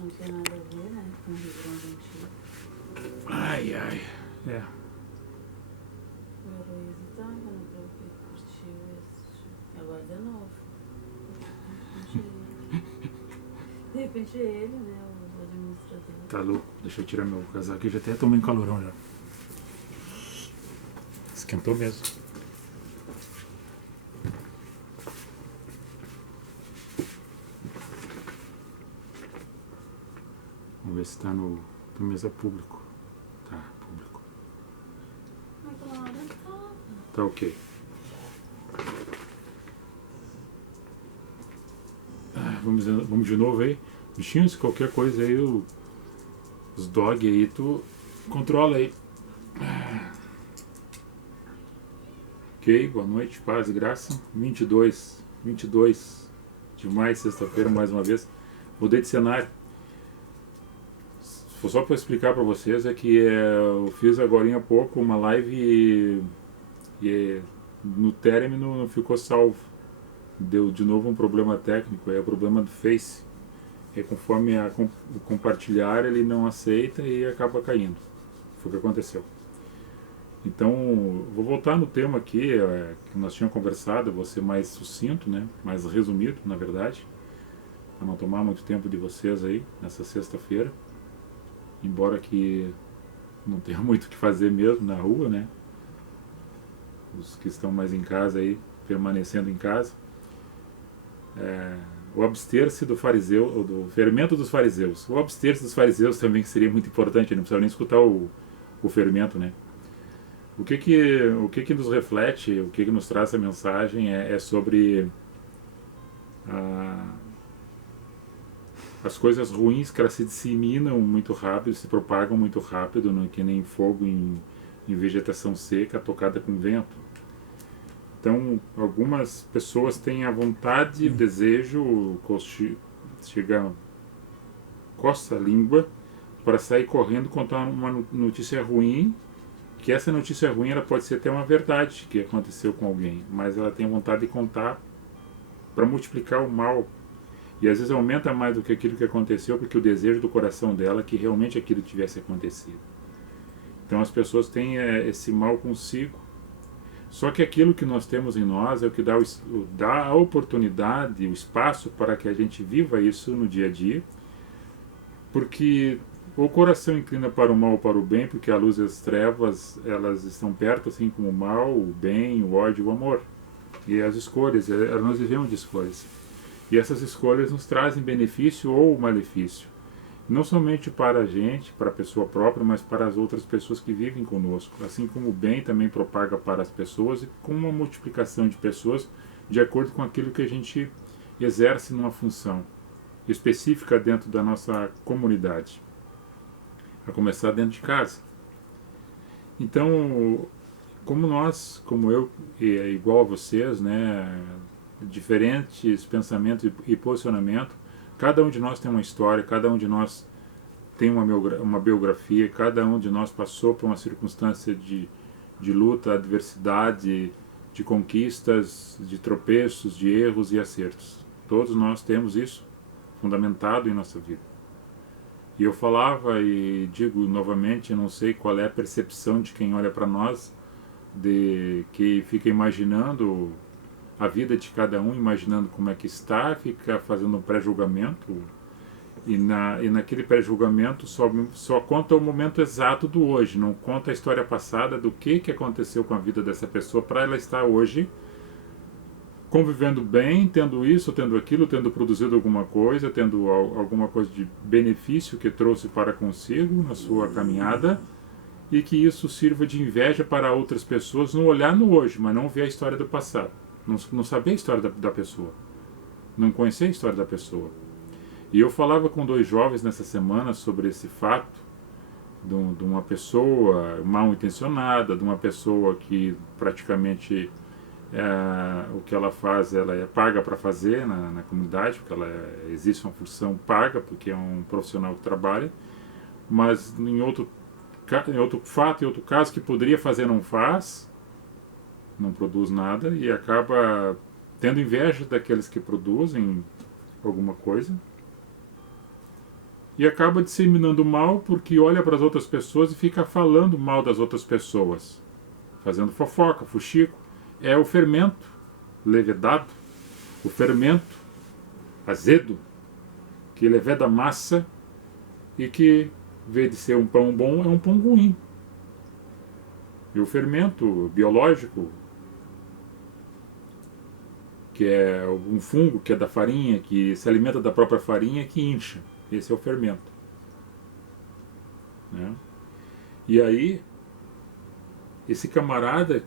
Não tem nada a ver, né? Com o Rio Grande Antigo. Ai, ai. É. O Heloísa tava no grupo e curtiu esse. Agora de novo. De repente é ele, né? O administrador. Tá louco? Deixa eu tirar meu casaco aqui, já até tomei um calorão já. Esquentou mesmo. Vamos ver se tá no mesa público. Tá, público. Agora tá. Tá ok. Vamos de novo aí. Bichinhos, qualquer coisa aí, os dog aí, tu controla aí. Ok, boa noite, paz e graça. 22 de maio, sexta-feira, mais uma vez. Mudei de cenário. Só para explicar para vocês é que eu fiz agora há pouco uma live e no término não ficou salvo. Deu de novo um problema técnico, é o problema do Face. E conforme o compartilhar ele não aceita e acaba caindo. Foi o que aconteceu. Então, vou voltar no tema aqui que nós tínhamos conversado, vou ser mais sucinto, né? Mais resumido, na verdade, para não tomar muito tempo de vocês aí nessa sexta-feira. Embora que não tenha muito o que fazer mesmo na rua, né? Os que estão mais em casa aí, permanecendo em casa. O abster-se do fariseu, ou do fermento dos fariseus. O abster-se dos fariseus também que seria muito importante, não precisa nem escutar o fermento, né? O que nos reflete, o que nos traz essa mensagem é sobre as coisas ruins que elas se disseminam muito rápido, se propagam muito rápido, né, que nem fogo em vegetação seca tocada com vento. Então, algumas pessoas têm a vontade, desejo, coça a língua para sair correndo contar uma notícia ruim, que essa notícia ruim ela pode ser até uma verdade que aconteceu com alguém, mas ela tem vontade de contar para multiplicar o mal. E às vezes aumenta mais do que aquilo que aconteceu, porque o desejo do coração dela é que realmente aquilo tivesse acontecido. Então as pessoas têm esse mal consigo. Só que aquilo que nós temos em nós é o que dá a oportunidade, o espaço para que a gente viva isso no dia a dia, porque o coração inclina para o mal ou para o bem, porque a luz e as trevas elas estão perto, assim como o mal, o bem, o ódio e o amor. E as escolhas, nós vivemos de escolhas. E essas escolhas nos trazem benefício ou malefício. Não somente para a gente, para a pessoa própria, mas para as outras pessoas que vivem conosco. Assim como o bem também propaga para as pessoas e com uma multiplicação de pessoas de acordo com aquilo que a gente exerce numa função específica dentro da nossa comunidade. A começar dentro de casa. Então, como eu, é igual a vocês, né, diferentes pensamentos e posicionamento, cada um de nós tem uma história, cada um de nós tem uma biografia, cada um de nós passou por uma circunstância de luta, adversidade, de conquistas, de tropeços, de erros e acertos. Todos nós temos isso fundamentado em nossa vida. E eu falava e digo novamente, não sei qual é a percepção de quem olha para nós, de que fica imaginando a vida de cada um, imaginando como é que está, fica fazendo um pré-julgamento, e naquele pré-julgamento só conta o momento exato do hoje, não conta a história passada do que aconteceu com a vida dessa pessoa para ela estar hoje convivendo bem, tendo isso, tendo aquilo, tendo produzido alguma coisa, tendo alguma coisa de benefício que trouxe para consigo na sua caminhada, e que isso sirva de inveja para outras pessoas no olhar no hoje, mas não ver a história do passado, não saber a história da pessoa, não conhecer a história da pessoa. E eu falava com 2 jovens nessa semana sobre esse fato, de uma pessoa mal intencionada, de uma pessoa que praticamente o que ela faz, ela é paga para fazer na comunidade, porque existe uma função paga, porque é um profissional que trabalha, mas em outro fato, em outro caso, que poderia fazer, não faz, não produz nada, e acaba tendo inveja daqueles que produzem alguma coisa, e acaba disseminando mal porque olha para as outras pessoas e fica falando mal das outras pessoas, fazendo fofoca, fuxico. É o fermento levedado, o fermento azedo, que leveda a massa e que, em vez de ser um pão bom, é um pão ruim. E o fermento biológico, que é um fungo que é da farinha, que se alimenta da própria farinha, que incha. Esse é o fermento. Né? E aí, esse camarada,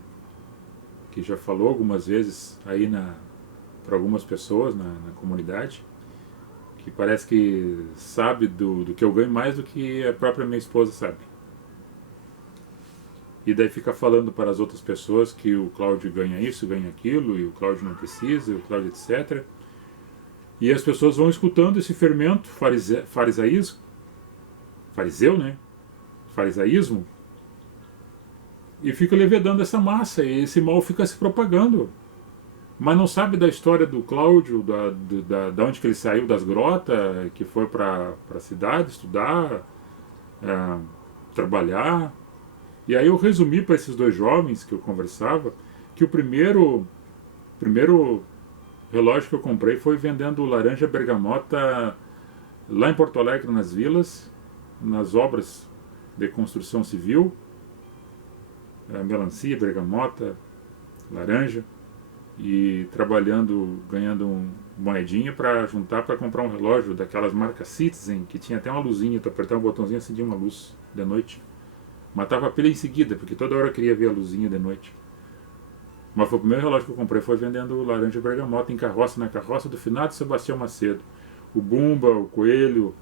que já falou algumas vezes aí para algumas pessoas na comunidade, que parece que sabe do que eu ganho mais do que a própria minha esposa sabe. E daí fica falando para as outras pessoas que o Cláudio ganha isso, ganha aquilo, e o Cláudio não precisa, e o Cláudio etc. E as pessoas vão escutando esse fermento fariseu, né? Farisaísmo, e fica levedando essa massa, e esse mal fica se propagando. Mas não sabe da história do Cláudio, da onde que ele saiu das grotas, que foi para a cidade estudar, trabalhar. E aí eu resumi para esses dois jovens que eu conversava que o primeiro relógio que eu comprei foi vendendo laranja bergamota lá em Porto Alegre, nas vilas, nas obras de construção civil, melancia, bergamota, laranja, e trabalhando, ganhando moedinha para juntar para comprar um relógio daquelas marcas Citizen, que tinha até uma luzinha, tu apertar um botãozinho e acendia uma luz de noite. Matava a pilha em seguida, porque toda hora eu queria ver a luzinha de noite. Mas foi o primeiro relógio que eu comprei, foi vendendo laranja bergamota em carroça, na carroça do finado Sebastião Macedo. O Bumba, o Coelho,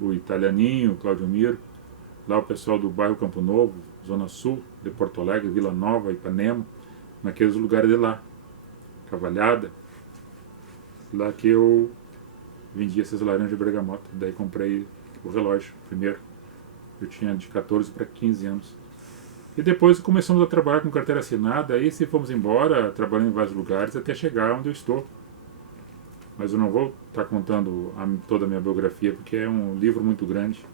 o Italianinho, o Claudio Miro, lá o pessoal do bairro Campo Novo, Zona Sul, de Porto Alegre, Vila Nova, Ipanema, naqueles lugares de lá. Cavalhada, lá que eu vendia essas laranjas bergamota. Daí comprei o relógio primeiro. Eu tinha de 14 para 15 anos. E depois começamos a trabalhar com carteira assinada, aí se fomos embora, trabalhando em vários lugares, até chegar onde eu estou. Mas eu não vou estar contando toda a minha biografia, porque é um livro muito grande.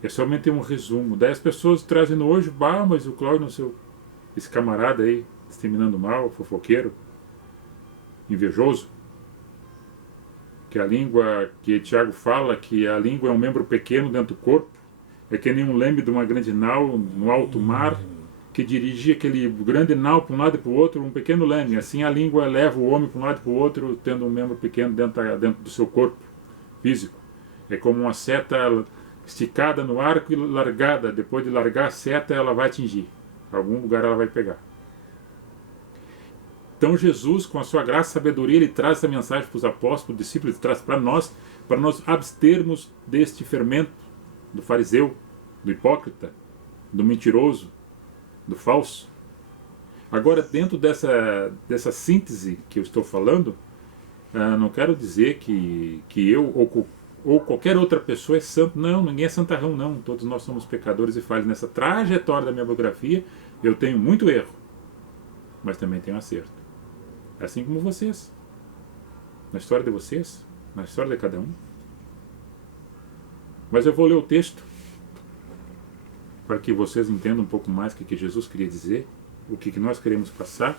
É somente um resumo. Daí as pessoas trazem hoje, mas o Cláudio, não sei, esse camarada aí, disseminando mal, fofoqueiro, invejoso, que a língua, que Tiago fala, que a língua é um membro pequeno dentro do corpo, é que nem um leme de uma grande nau no alto mar, que dirigia aquele grande nau para um lado e para o outro, um pequeno leme. Assim a língua leva o homem para um lado e para o outro, tendo um membro pequeno dentro do seu corpo físico. É como uma seta esticada no arco e largada. Depois de largar a seta, ela vai atingir. Algum lugar ela vai pegar. Então Jesus, com a sua graça e sabedoria, ele traz essa mensagem para os apóstolos, para os discípulos, ele traz para nós abstermos deste fermento do fariseu, do hipócrita, do mentiroso, do falso. Agora, dentro dessa síntese que eu estou falando, não quero dizer que eu ou qualquer outra pessoa é santo. Não, ninguém é santarrão, não. Todos nós somos pecadores e falhos. Nessa trajetória da minha biografia, eu tenho muito erro, mas também tenho acerto. Assim como vocês. Na história de vocês, na história de cada um. Mas eu vou ler o texto para que vocês entendam um pouco mais o que Jesus queria dizer, o que nós queremos passar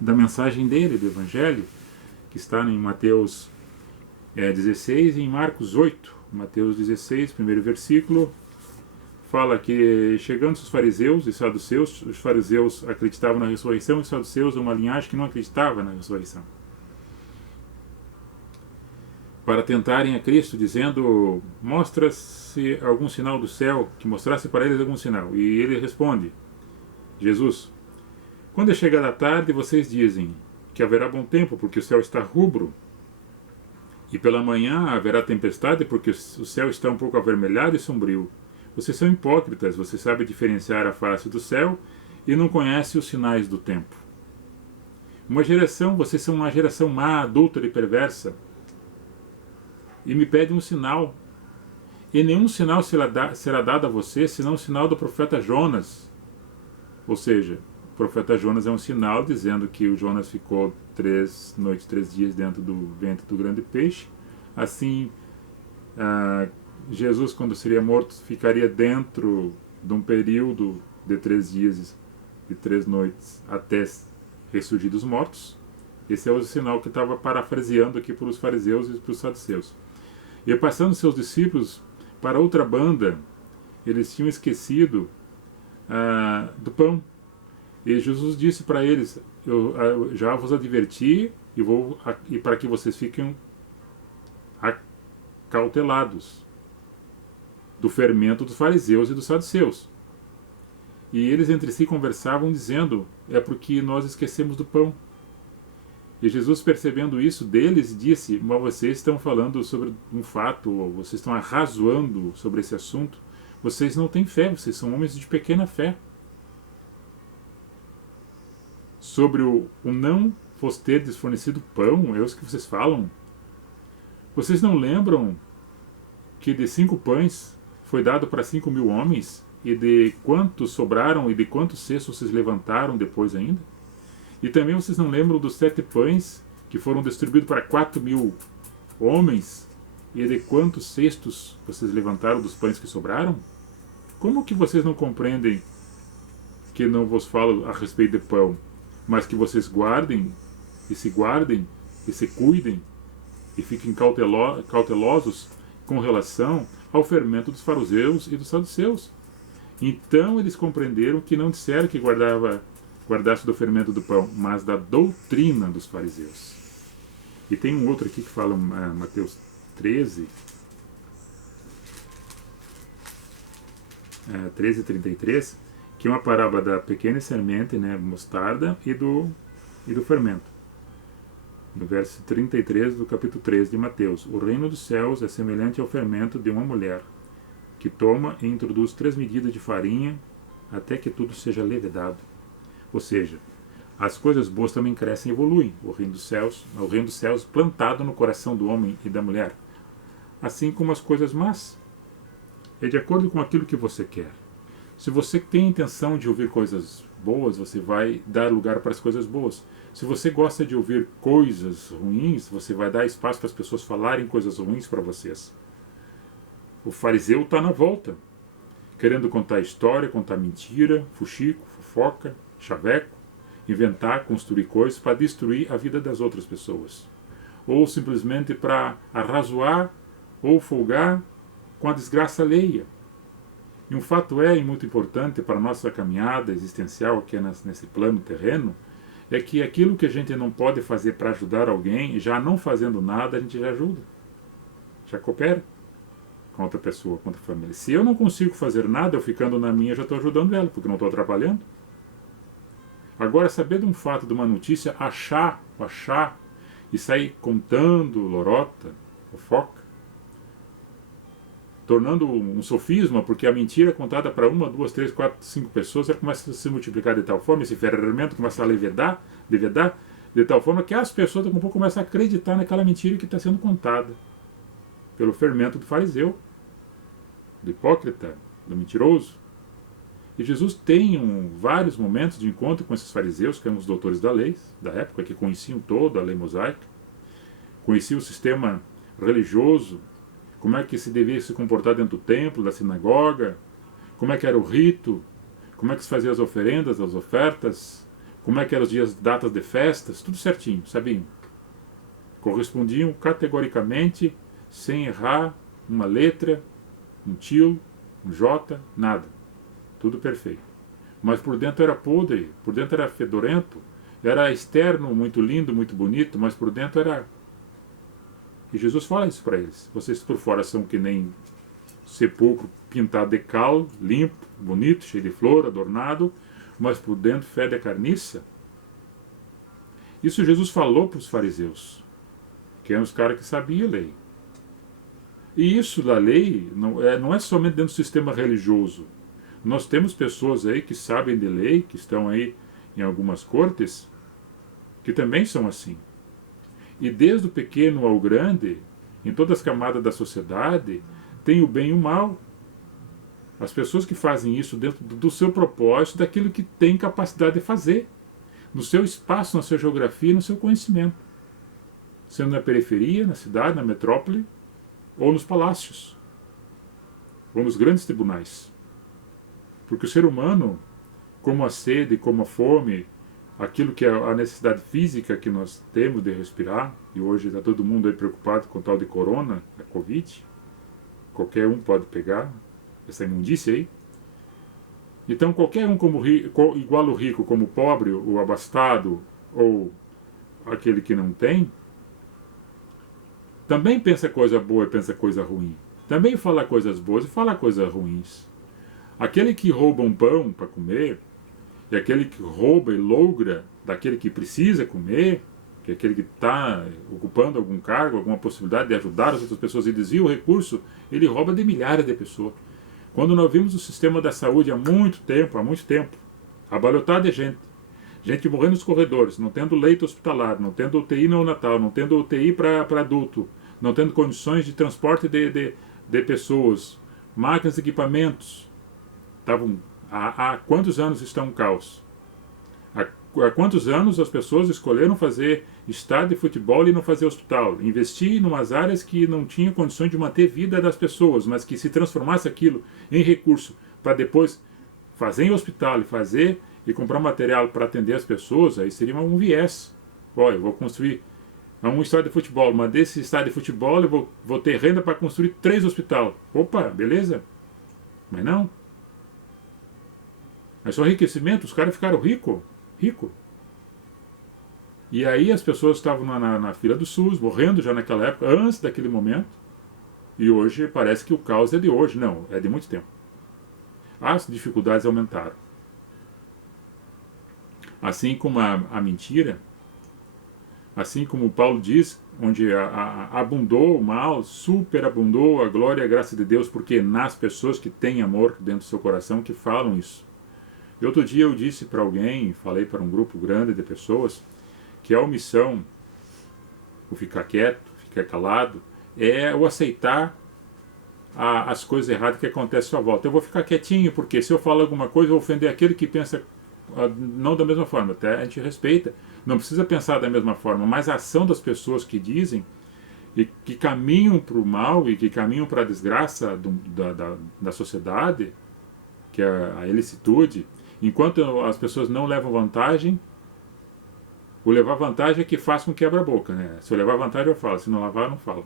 da mensagem dele, do Evangelho, que está em Mateus 16 e em Marcos 8. Mateus 16, primeiro versículo, fala que chegando os fariseus e saduceus, os fariseus acreditavam na ressurreição e os saduceus uma linhagem que não acreditava na ressurreição, para tentarem a Cristo, dizendo: mostra-se algum sinal do céu, que mostrasse para eles algum sinal. E ele responde, Jesus: quando é chegada a tarde, vocês dizem que haverá bom tempo, porque o céu está rubro, e pela manhã haverá tempestade, porque o céu está um pouco avermelhado e sombrio. Vocês são hipócritas, vocês sabem diferenciar a face do céu e não conhecem os sinais do tempo. Vocês são uma geração má, adúltera e perversa, e me pedem um sinal. E nenhum sinal será dado a vocês, senão o sinal do profeta Jonas. Ou seja, o profeta Jonas é um sinal dizendo que o Jonas ficou 3 noites, 3 dias dentro do ventre do grande peixe. Assim, Jesus, quando seria morto, ficaria dentro de um período de 3 dias e 3 noites até ressurgir dos mortos. Esse é o sinal que estava parafraseando aqui para os fariseus e para os saduceus. E passando seus discípulos para outra banda, eles tinham esquecido do pão. E Jesus disse para eles: eu já vos adverti e para que vocês fiquem acautelados do fermento dos fariseus e dos saduceus. E eles entre si conversavam dizendo: é porque nós esquecemos do pão. E Jesus, percebendo isso deles, disse: mas vocês estão falando sobre um fato, ou vocês estão arrazoando sobre esse assunto, vocês não têm fé, vocês são homens de pequena fé. Sobre o não vos terdes fornecido pão, é isso que vocês falam? Vocês não lembram que de 5 pães foi dado para 5.000 homens? E de quantos sobraram e de quantos cestos vocês levantaram depois ainda? E também vocês não lembram dos 7 pães que foram distribuídos para 4.000 homens? E de quantos cestos vocês levantaram dos pães que sobraram? Como que vocês não compreendem que não vos falo a respeito de pão, mas que vocês guardem e se cuidem e fiquem cautelosos com relação ao fermento dos fariseus e dos saduceus? Então eles compreenderam que não disseram que guardasse do fermento do pão, mas da doutrina dos fariseus. E tem um outro aqui que fala, Mateus 13, 13:33, que é uma parábola da pequena semente, né, mostarda, e do fermento. No verso 33 do capítulo 13 de Mateus: o reino dos céus é semelhante ao fermento de uma mulher, que toma e introduz 3 medidas de farinha, até que tudo seja levedado. Ou seja, as coisas boas também crescem e evoluem. O reino dos céus plantado no coração do homem e da mulher. Assim como as coisas más. É de acordo com aquilo que você quer. Se você tem a intenção de ouvir coisas boas, você vai dar lugar para as coisas boas. Se você gosta de ouvir coisas ruins, você vai dar espaço para as pessoas falarem coisas ruins para vocês. O fariseu está na volta, querendo contar história, contar mentira, fuxico, fofoca, chaveco, inventar, construir coisas para destruir a vida das outras pessoas. Ou simplesmente para arrazoar ou folgar com a desgraça alheia. E um fato e muito importante para a nossa caminhada existencial aqui nesse plano terreno, é que aquilo que a gente não pode fazer para ajudar alguém, já não fazendo nada, a gente já ajuda. Já coopera com outra pessoa, com outra família. Se eu não consigo fazer nada, eu ficando na minha, eu já estou ajudando ela, porque não estou atrapalhando. Agora, saber de um fato, de uma notícia, achar e sair contando lorota, fofoca, tornando um sofisma, porque a mentira contada para 1, 2, 3, 4, 5 pessoas, ela começa a se multiplicar de tal forma, esse ferramenta começa a levedar, de tal forma que as pessoas daqui a pouco começam a acreditar naquela mentira que está sendo contada pelo fermento do fariseu, do hipócrita, do mentiroso. E Jesus tem vários momentos de encontro com esses fariseus, que eram os doutores da lei, da época, que conheciam toda a lei mosaica, conheciam o sistema religioso, como é que se devia se comportar dentro do templo, da sinagoga, como é que era o rito, como é que se fazia as oferendas, as ofertas, como é que eram os dias, datas de festas, tudo certinho, sabiam. Correspondiam categoricamente, sem errar uma letra, um tio, um J, nada. Tudo perfeito. Mas por dentro era podre, por dentro era fedorento, era externo muito lindo, muito bonito, mas por dentro era... E Jesus fala isso para eles. Vocês por fora são que nem sepulcro pintado de cal, limpo, bonito, cheio de flor, adornado, mas por dentro fede a carniça. Isso Jesus falou para os fariseus, que eram os caras que sabiam a lei. E isso da lei não é somente dentro do sistema religioso. Nós temos pessoas aí que sabem de lei, que estão aí em algumas cortes, que também são assim. E desde o pequeno ao grande, em todas as camadas da sociedade, tem o bem e o mal. As pessoas que fazem isso dentro do seu propósito, daquilo que tem capacidade de fazer, no seu espaço, na sua geografia, no seu conhecimento. Sendo na periferia, na cidade, na metrópole, ou nos palácios, ou nos grandes tribunais. Porque o ser humano, como a sede, como a fome, aquilo que é a necessidade física que nós temos de respirar, e hoje está todo mundo aí preocupado com o tal de corona, a Covid, qualquer um pode pegar essa imundícia aí. Então qualquer um como igual o rico como o pobre, o abastado ou aquele que não tem, também pensa coisa boa e pensa coisa ruim. Também fala coisas boas e fala coisas ruins. Aquele que rouba um pão para comer, e aquele que rouba e logra daquele que precisa comer, que é aquele que está ocupando algum cargo, alguma possibilidade de ajudar as outras pessoas e desvia o recurso, ele rouba de milhares de pessoas. Quando nós vimos o sistema da saúde há muito tempo, abalhotado de gente morrendo nos corredores, não tendo leito hospitalar, não tendo UTI neonatal, não tendo UTI para adulto, não tendo condições de transporte de pessoas, máquinas e equipamentos. Há quantos anos está um caos? Há quantos anos as pessoas escolheram fazer estádio de futebol e não fazer hospital? Investir em umas áreas que não tinham condições de manter a vida das pessoas, mas que se transformasse aquilo em recurso para depois fazer em hospital e fazer e comprar material para atender as pessoas, aí seria um viés. Olha, eu vou construir um estádio de futebol, mas desse estádio de futebol eu vou ter renda para construir 3 hospitais. Opa, beleza? Mas não. Mas só enriquecimento, os caras ficaram rico. E aí as pessoas estavam na fila do SUS, morrendo já naquela época, antes daquele momento. E hoje parece que o caos é de hoje. Não, é de muito tempo. As dificuldades aumentaram. Assim como a mentira, assim como Paulo diz, onde abundou o mal, superabundou a glória e a graça de Deus, porque nas pessoas que têm amor dentro do seu coração que falam isso. E outro dia eu disse para alguém, falei para um grupo grande de pessoas, que a omissão, o ficar quieto, ficar calado, é o aceitar as coisas erradas que acontecem à sua volta. Eu vou ficar quietinho, porque se eu falar alguma coisa, eu vou ofender aquele que pensa não da mesma forma. Até a gente respeita, não precisa pensar da mesma forma, mas a ação das pessoas que dizem e que caminham para o mal e que caminham para a desgraça da sociedade, que é a ilicitude, enquanto as pessoas não levam vantagem, o levar vantagem é que faz com quebra-boca, né? Se eu levar vantagem eu falo, se não levar eu não falo.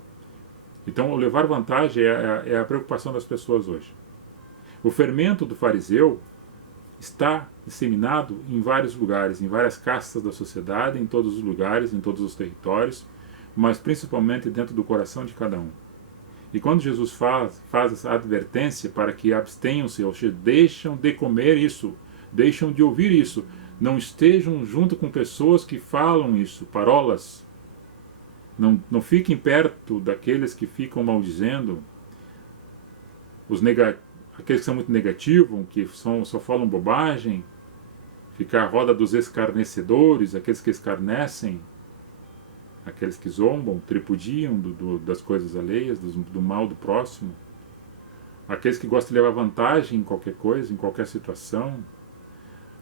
Então o levar vantagem é a preocupação das pessoas hoje. O fermento do fariseu está disseminado em vários lugares, em várias castas da sociedade, em todos os lugares, em todos os territórios, mas principalmente dentro do coração de cada um. E quando Jesus faz essa advertência para que abstenham-se, ou seja, deixam de comer isso, deixam de ouvir isso, não estejam junto com pessoas que falam isso, parolas. Não fiquem perto daqueles que ficam maldizendo, aqueles que são muito negativos, que só falam bobagem, ficar à roda dos escarnecedores, aqueles que escarnecem, aqueles que zombam, tripudiam das coisas alheias, do mal do próximo, aqueles que gostam de levar vantagem em qualquer coisa, em qualquer situação,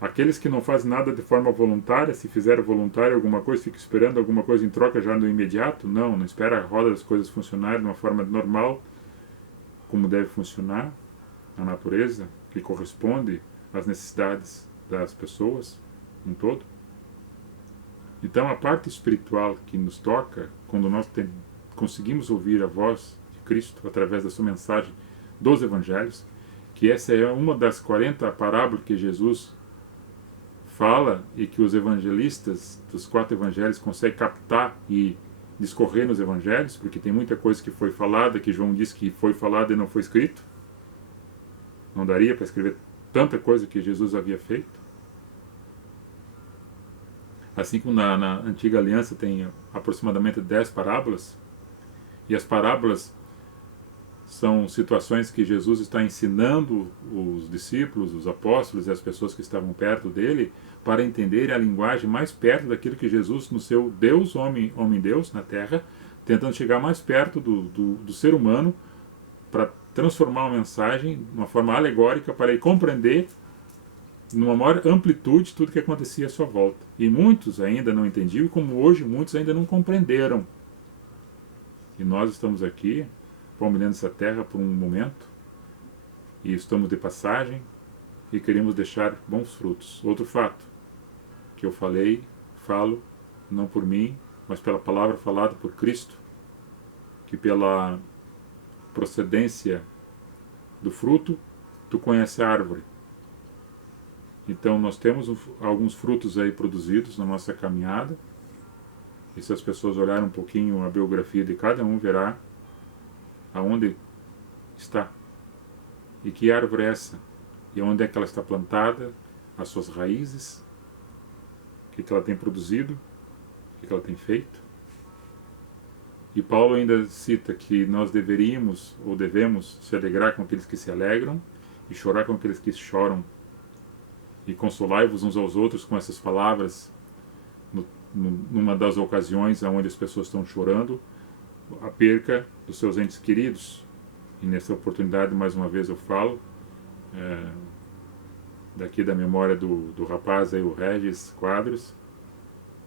aqueles que não fazem nada de forma voluntária, se fizeram voluntário alguma coisa, fica esperando alguma coisa em troca já no imediato, não espera a roda das coisas funcionarem de uma forma normal, como deve funcionar a natureza, que corresponde às necessidades das pessoas em todo. Então a parte espiritual que nos toca, quando nós conseguimos ouvir a voz de Cristo através da sua mensagem dos Evangelhos, que essa é uma das 40 parábolas que Jesus fala e que os evangelistas dos 4 evangelhos conseguem captar e discorrer nos evangelhos, porque tem muita coisa que foi falada, que João disse que foi falada e não foi escrito. Não daria para escrever tanta coisa que Jesus havia feito. Assim como na antiga aliança tem aproximadamente 10 parábolas, e as parábolas são situações que Jesus está ensinando os discípulos, os apóstolos e as pessoas que estavam perto dele para entenderem a linguagem mais perto daquilo que Jesus, no seu Deus, homem-Deus, na Terra, tentando chegar mais perto do ser humano para transformar uma mensagem de uma forma alegórica para ele compreender numa maior amplitude tudo que acontecia à sua volta. E muitos ainda não entendiam, como hoje muitos ainda não compreenderam. E nós estamos aqui palmilhando essa terra por um momento e estamos de passagem e queremos deixar bons frutos. Outro fato que eu falo, não por mim, mas pela palavra falada por Cristo, que pela procedência do fruto, tu conhece a árvore. Então nós temos alguns frutos aí produzidos na nossa caminhada, e se as pessoas olharem um pouquinho a biografia de cada um, verá aonde está e que árvore é essa, e onde é que ela está plantada, as suas raízes, o que ela tem produzido, o que ela tem feito. E Paulo ainda cita que nós deveríamos ou devemos se alegrar com aqueles que se alegram e chorar com aqueles que choram, e consolai-vos uns aos outros com essas palavras numa das ocasiões onde as pessoas estão chorando a perca dos seus entes queridos. E nessa oportunidade, mais uma vez eu falo, daqui da memória do rapaz aí, o Regis Quadros,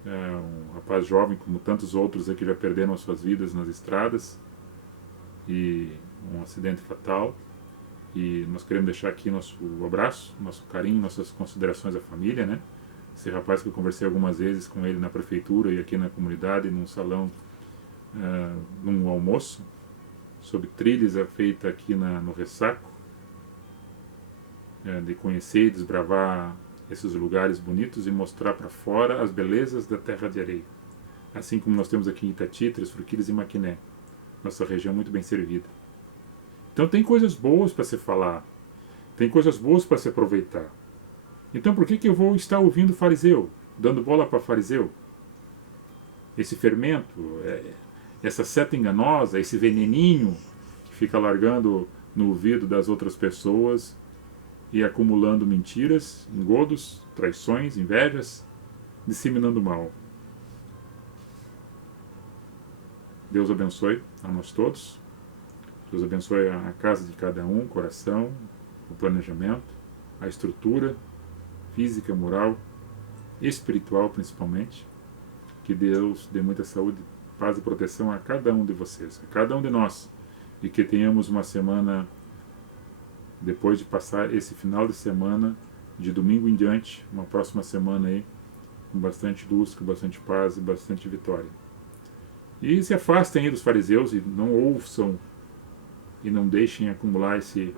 um rapaz jovem, como tantos outros aí que já perderam as suas vidas nas estradas, e um acidente fatal. E nós queremos deixar aqui nosso abraço, nosso carinho, nossas considerações à família, né? Esse rapaz que eu conversei algumas vezes com ele na prefeitura e aqui na comunidade, num salão, num almoço, sobre trilhas feita aqui no Ressaco, de conhecer e desbravar esses lugares bonitos e mostrar para fora as belezas da terra de areia. Assim como nós temos aqui em Itati, Três Forquilhas e Maquiné, nossa região muito bem servida. Então tem coisas boas para se falar, tem coisas boas para se aproveitar. Então por que eu vou estar ouvindo fariseu, dando bola para fariseu? Esse fermento, essa seta enganosa, esse veneninho que fica largando no ouvido das outras pessoas e acumulando mentiras, engodos, traições, invejas, disseminando mal. Deus abençoe a nós todos. Deus abençoe a casa de cada um, o coração, o planejamento, a estrutura física, moral, espiritual principalmente. Que Deus dê muita saúde, paz e proteção a cada um de vocês, a cada um de nós. E que tenhamos uma semana, depois de passar esse final de semana, de domingo em diante, uma próxima semana aí, com bastante luz, com bastante paz e bastante vitória. E se afastem aí dos fariseus e não ouçam e não deixem acumular esse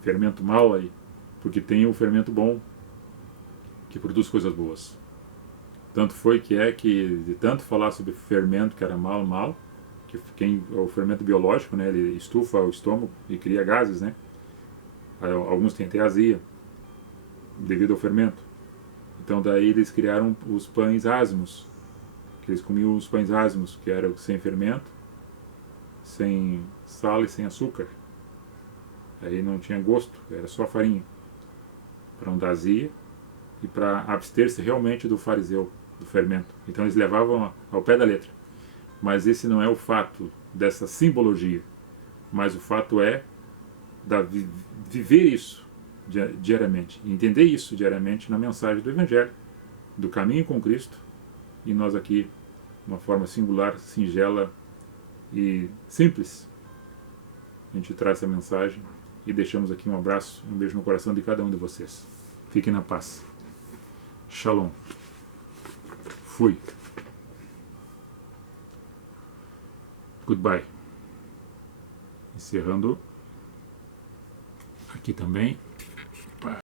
fermento mal aí, porque tem o fermento bom que produz coisas boas. Tanto foi que de tanto falar sobre fermento que era mal, que o fermento biológico, né, ele estufa o estômago e cria gases, né? Alguns têm até azia devido ao fermento. Então daí eles criaram os pães asmos, que eles comiam os pães asmos, que eram sem fermento, sem sal e sem açúcar. Aí não tinha gosto, era só farinha, para não dar azia e para abster-se realmente do fariseu, do fermento. Então eles levavam ao pé da letra. Mas esse não é o fato dessa simbologia, mas o fato é viver isso diariamente, entender isso diariamente na mensagem do Evangelho, do caminho com Cristo, e nós aqui, de uma forma singular, singela e simples, a gente traz essa mensagem e deixamos aqui um abraço, um beijo no coração de cada um de vocês. Fiquem na paz. Shalom. Fui. Goodbye. Encerrando aqui também.